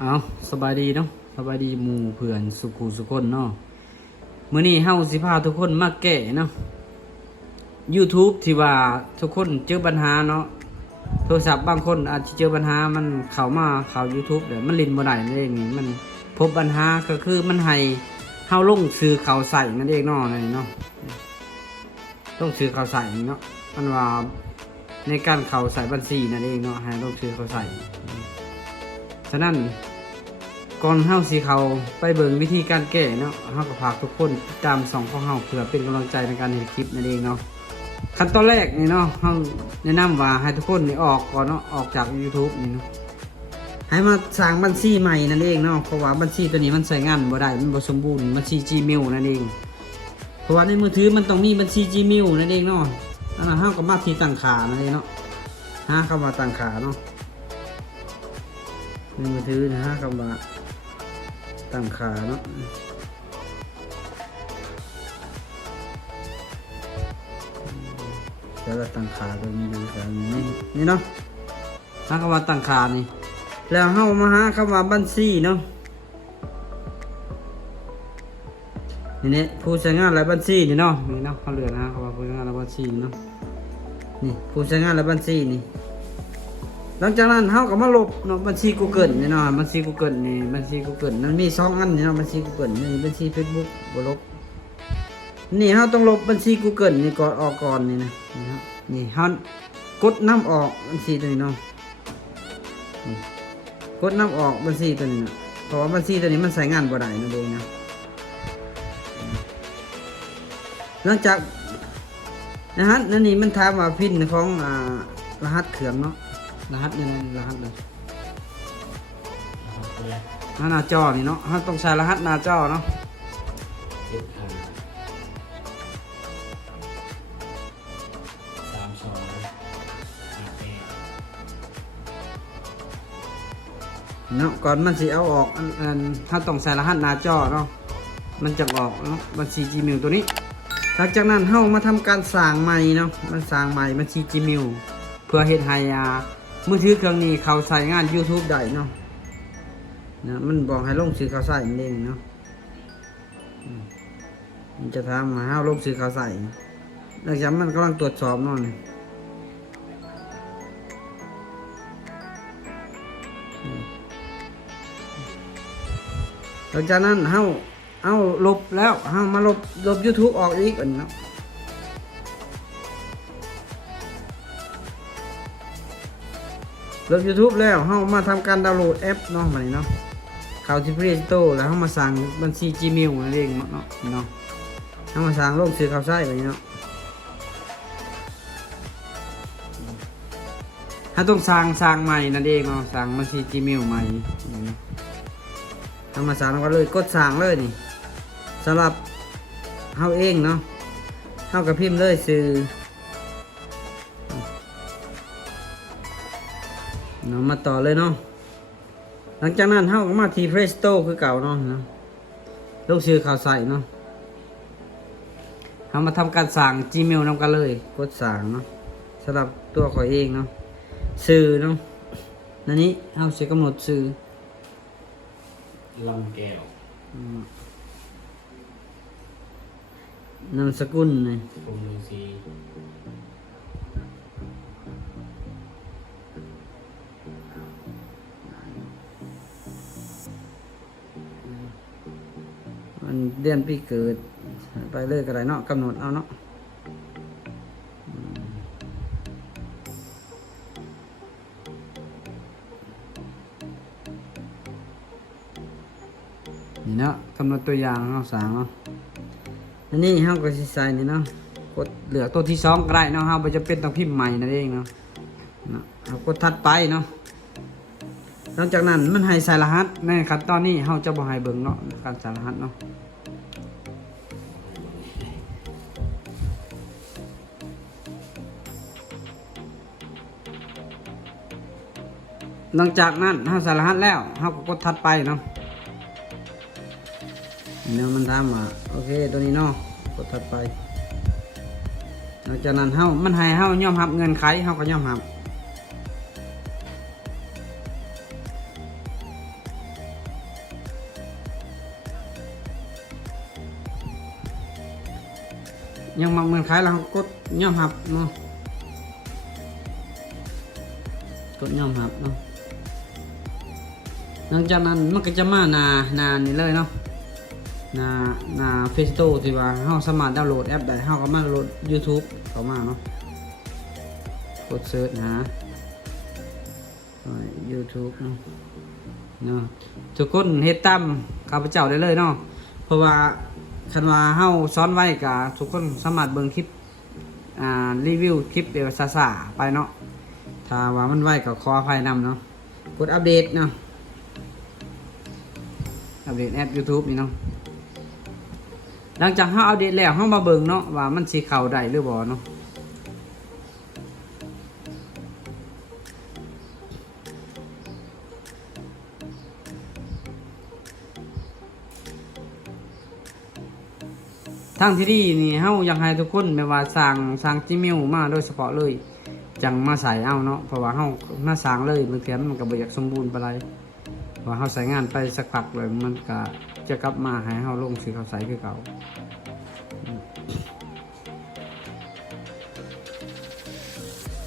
เอาสบายดีเนาะสบายดีหมู่เพื่อนสุขุสุคนเนาะมื้อนี้เฮาสิพาทุกคนมาแก้เนาะ YouTube ที่ว่าทุกคนเจอปัญหาเนาะโทรศัพท์บางคนอาจจะเจอปัญหามันเข้า YouTube เดี๋ยวมันลินบ่ได้นั่นเองมันพบปัญหาก็คือมันให้เฮาลงสื่อข่าวใส่นั่นเองเนาะนี่เนาะลงสื่อข่าวใส่เนาะมันว่าในการเข้าใส่บัญชีนั่นเองเนาะให้ลงสื่อข่าวใส่ฉะนั้นก่อนเฮาสิเข้าไปเบิ่งวิธีการแก้เนาะเฮาก็ฝากทุกคนติดตามช่องของเฮาเพื่อเป็นกำลังใจในการเฮ็ดคลิปนั่นเองเนาะขั้นตอนแรกนี่เนาะเฮาแนะนำว่าให้ทุกคนนี่ออกก่อนเนาะออกจาก YouTube นี่เนาะให้มาสร้างบัญชีใหม่นั่นเองเนาะเพราะว่าบัญชีตัวนี้มันใช้งานบ่ได้มันบ่สมบูรณ์บัญชี Gmail นั่นเองเพราะว่าในมือถือมันต้องมีบัญชี Gmail นั่นเองเนาะนั่นน่ะเฮาก็มาที่ตั้งค่านั่นเองเนาะหาคำว่าตั้งค่าเนาะในมือถือนะฮะคำว่าตั้งค่าเนาะแล้วตั้งค่าตัวนี้ดูกันนี่เนาะหาคำว่าตั้งค่านี่แล้วเฮามาหาคำว่าบัญชีเนาะนี่ผู้ใช้งานหลายบัญชีนี่เนาะนี่เนาะเขาเหลือนะคำว่าผู้ใช้งานหลายบัญชีเนาะนี่ผู้ใช้งานหลายบัญชีนี่หลังจากนั้นเฮาก็มาลบเนาะบัญชี Google นี่เนาะบัญชี Google นี่บัญชี Google มันมี2อันนี่เนาะบัญชี Google นี่บัญชี Facebook บ่ลบนี่เฮาต้องลบบัญชี Google นี่ก่อนออกก่อนนี่นะนี่เฮากดนำออกบัญชีตัวนี้เนาะกดนำออกบัญชีตัวนี้นะเพราะว่าบัญชีตัวนี้มันใช้งานบ่ได้นั่นเองนะหลังจากนั่นนี่มันถามว่าพินของรหัสเครื่องเนาะรหัสนี่รหัสเลยหน้าจอนี่เนาะเราต้องใช้รหัสหน้าจอเนาะเนาะก่อนมันสิเอาออกถ้าต้องใส่รหัสหน้าจอเนาะมันจะออกเนาะบัญชี Gmail ตัวนี้หลังจากนั้นเฮามาทำการสร้างใหม่เนาะมันสร้างใหม่บัญชี Gmail เพื่อเฮ็ดให้มือถือเครื่องนี้เขาใช้งาน YouTube ได้เนาะมันบอกให้ลงสื่อข่าวใส่นั่นเองเนาะมันจะทำให้เฮาลงสื่อข่าวใส่หลังจากมันกำลังตรวจสอบเนาะหลังจากนั้นเฮาเอาลบแล้วเฮามาลบ YouTube ออกอีกอันเนาะลบ YouTube แล้วเฮามาทำการดาวน์โหลดแอปเนาะมานี่เนาะเข้าที่ Play Store แล้วเฮามาสั่งบัญชี Gmail นั่นเองเนาะเฮามาสั่งลงสื่อข่าวใส่แบบนี้เนาะถ้าต้องสั่งใหม่นั่นเองเนาะสั่งบัญชี Gmail ใหม่ทำมาสั่งก็เลยกดสั่งเลยนี่สำหรับเฮาเองเนาะเฮากับพิมพ์เลยสื่อเนาะมาต่อเลยเนาะหลังจากนั้นเฮาก็มาที่ Play Store คือเก่าเนาะลงชื่อข่าวใส่เนาะเฮามาทำการสั่ง Gmail นำกันเลยกดสั่งเนาะสำหรับตัวข่อยเองเนาะสื่อเนาะนั่นนี้เฮาสิกำหนดสื่อลำแก้ว นามสกุลนี่กรมฤาษีวันเดือนปีเกิดไปเลยก็ได้เนาะกำหนดเอาเนาะนี่เนาะกำหนดตัวอย่างเนาะสางเนาะอันนี้เฮาก็สิใส่นี่เนาะกดเหลือตัวที่2ก็ได้เนาะเฮาบ่จำเป็นต้องพิมพ์ใหม่นั่นเองเนาะเฮากดถัดไปเนาะหลังจากนั้นมันให้ใส่รหัสในขั้นตอนนี้เฮาจะบ่ให้เบิ่งเนาะการใส่รหัสเนาะหลังจากนั้นเฮาใส่รหัสแล้วเฮาก็กดถัดไปเนาะเนี่ยมันถามว่าโอเคตัวนี้เนาะกดถัดไปหลังจากนั้นมันให้เฮายอมรับเงื่อนไขเฮาก็ยอมรับ ยังมักเหมือนคล้ายเรากดย่อมหับเนาะกดย่อมหับเนาะหลังจากนั้นมันก็จะมานานี่เลยเนาะนาเฟซโตที่ว่าเฮาสามารถดาวน์โหลดแอปได้เฮาก็มาโหลด YouTube เข้ามาเนาะกดเสิร์ชหา YouTube เนาะทุกคนเฮ็ดตามข้าพเจ้าได้เลยเนาะเพราะว่าคันว่าเฮาสอนไว้ก็ทุกคนสามารถเบิ่งคลิปรีวิวคลิปเดี๋ยวซ่าๆไปเนาะถ้าว่ามันไว้ก็ขออภัยนำเนาะกดอัปเดตเนาะอัปเดตแอป YouTube นี่เนาะหลังจากเฮาอัปเดตแล้วเฮามาเบิ่งเนาะว่ามันสิเข้าได้หรือบ่เนาะทางที่ดีนี่เฮาอยากให้ทุกคนแบบว่าสร้างGmailมาโดยเฉพาะเลยจังมาใส่เอาเนาะเพราะว่าเฮามาสร้างเลยบางทีมันก็บ่อยากสมบูรณ์ปานใดว่าเฮาใช้งานไปสักพักเลยมันก็จะกลับมาให้เฮาลงสิเขาใส่คือเก่า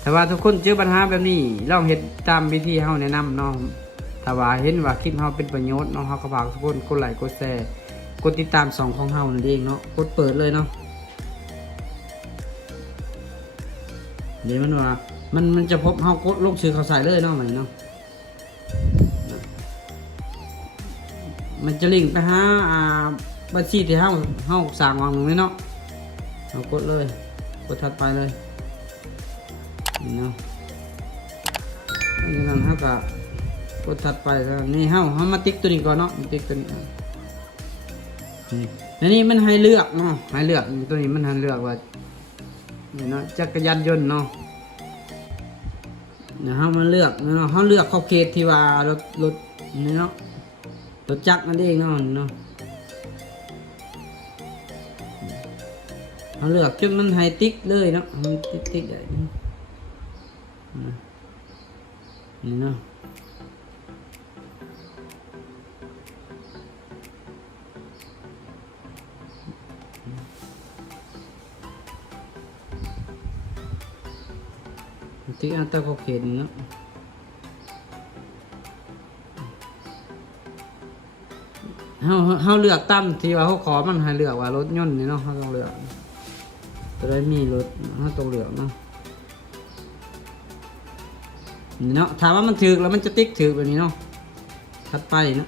แต่ว่าทุกคนเจอปัญหาแบบนี้ลองเฮ็ดตามวิธีเฮาแนะนำเนาะถ้าว่าเห็นว่าคลิปเฮาเป็นประโยชน์เนาะเฮาก็ฝากทุกคนกดไลค์กดแชร์กดติดตาม2ของเฮานั่นเองเนาะกดเปิดเลยเนาะเดี๋ยวมันว่ามันจะพบเฮากดลงชื่อเขาใส่เลยเนาะไหมเนาะมันจะลิงก์ไปหาบัญชีที่เฮาสร้างวางตรงนี้เนาะเอากดเลยกดถัดไปเลยนี่เนาะนี่นั่นเฮาก็กดถัดไปแล้วนี่เฮามาติ๊กตัวนี้ก่อนเนาะติ๊กตัวนี้นี่มันให้เลือกเนาะให้เลือกตัวนี้มันให้เลือกว่านี่เนาะจักรยานยนต์เนาะเนี่ยเฮามาเลือกเนาะเฮาเลือกขอบเขตที่ว่ารถนี่เนาะรถจักรนั่นเองเนาะเนาะเฮาเลือกจนมันให้ติ๊กเลยเนาะมันติ๊กใหญ่นี่เนาะติ๊กอันตราขอบเขตเนาะเฮาเลือกตามที่ว่าเขาขอมันให้เลือกว่ารถยนต์นี่เนาะเฮาต้องเลือกจะได้มีรถเฮาต้องเลือกเนาะนี่เนาะถามว่ามันถูกแล้วมันจะติ๊กถูกแบบนี้เนาะถัดไปเนาะ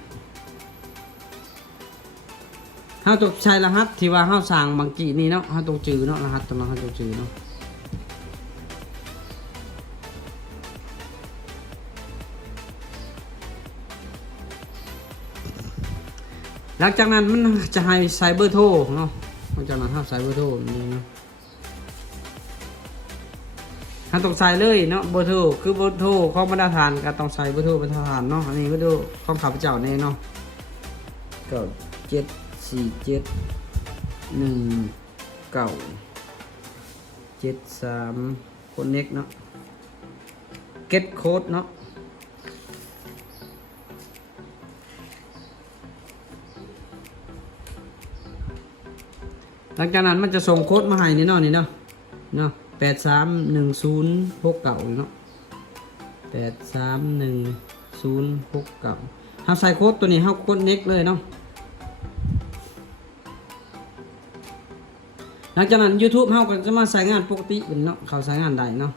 เฮาต้องใช้รหัสที่ว่าเฮาสร้างบางกีนี่เนาะเฮาต้องจื้อเนาะรหัสตัวนั้นเฮาต้องจื้อเนาะหลังจากนั้นมันจะให้ใส่เบอร์โทรเนาะหลังจากนั้นใส่เบอร์โทรนี่เนาะถ้าต้องใส่เลยเนาะเบอร์โทรคือเบอร์โทรของมาตรฐานก็ต้องใส่เบอร์โทรมาตรฐานเนาะอันนี้เบอร์โทรของข้าพเจ้าเนี่ยเนาะก็7471973คนเน็กเนาะเก็ตโค้ดเนาะหลังจากนั้นมันจะส่งโค้ดมาให้นี่เนาะนี่เนาะ831069เนาะ831069เฮาใส่โค้ดตัวนี้เฮากด next เลยเนาะหลังจากนั้น YouTube เฮาก็จะมาใช้งานปกติเป็นเนาะเขาใช้งานได้เนาะ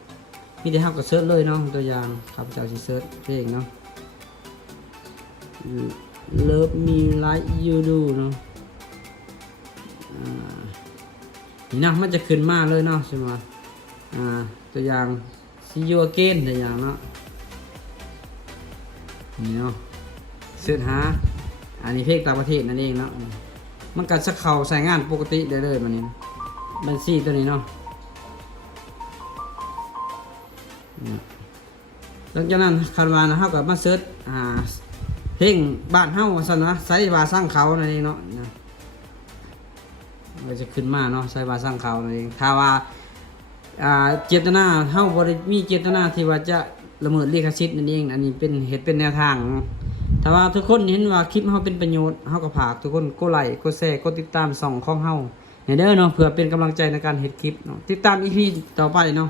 มีแต่เฮาก็เสิร์ชเลยเนาะตัวอย่างครับเจ้าสิเสิร์ชเพลงเนาะ Love Me Like You Do เนาะนี่นะมันจะขึ้นมาเลยเนาะใช่ไหมตัวอย่าง See You Again ตัวอย่างเนาะนี่เนาะเสิร์ชหาอันนี้เพลงต่างประเทศนั่นเองเนาะมันก็จะเข้าใช้งานปกติได้เลยมันนี่บัญชีตัวนี้เนาะหลังจากนั้นคันวานะเฮาก็มาเสิร์ชเพลงบ้านเฮาซั่นนะไสว่าสร้างเขานั่นเองเนาะมันจะขึ้นมาเนาะไสว่าสร้างเขานั่นเองถ้าว่าเจตนาเฮาบ่ได้มีเจตนาที่ว่าจะละเมิดลิขสิทธิ์นั่นเองอันนี้เป็นเป็นแนวทางถ้าว่าทุกคนเห็นว่าคลิปเฮาเป็นประโยชน์เฮาก็ฝากทุกคนกดไลค์กดแชร์กดติดตาม2ของเฮา เด้อเนาะเพื่อเป็นกำลังใจในการเฮ็ดคลิปเนาะติดตาม EP ต่อไปเนาะ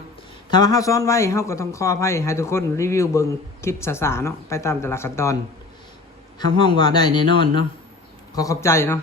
ถ้าว่าเฮาซ้อนไว้เฮาก็ต้องขออภัยให้ทุกคนรีวิวเบิ่งคลิปช้าๆเนาะไปตามแต่ละขั้นตอนทำห้องว่าได้แน่นอนเนาะขอขอบใจเนาะ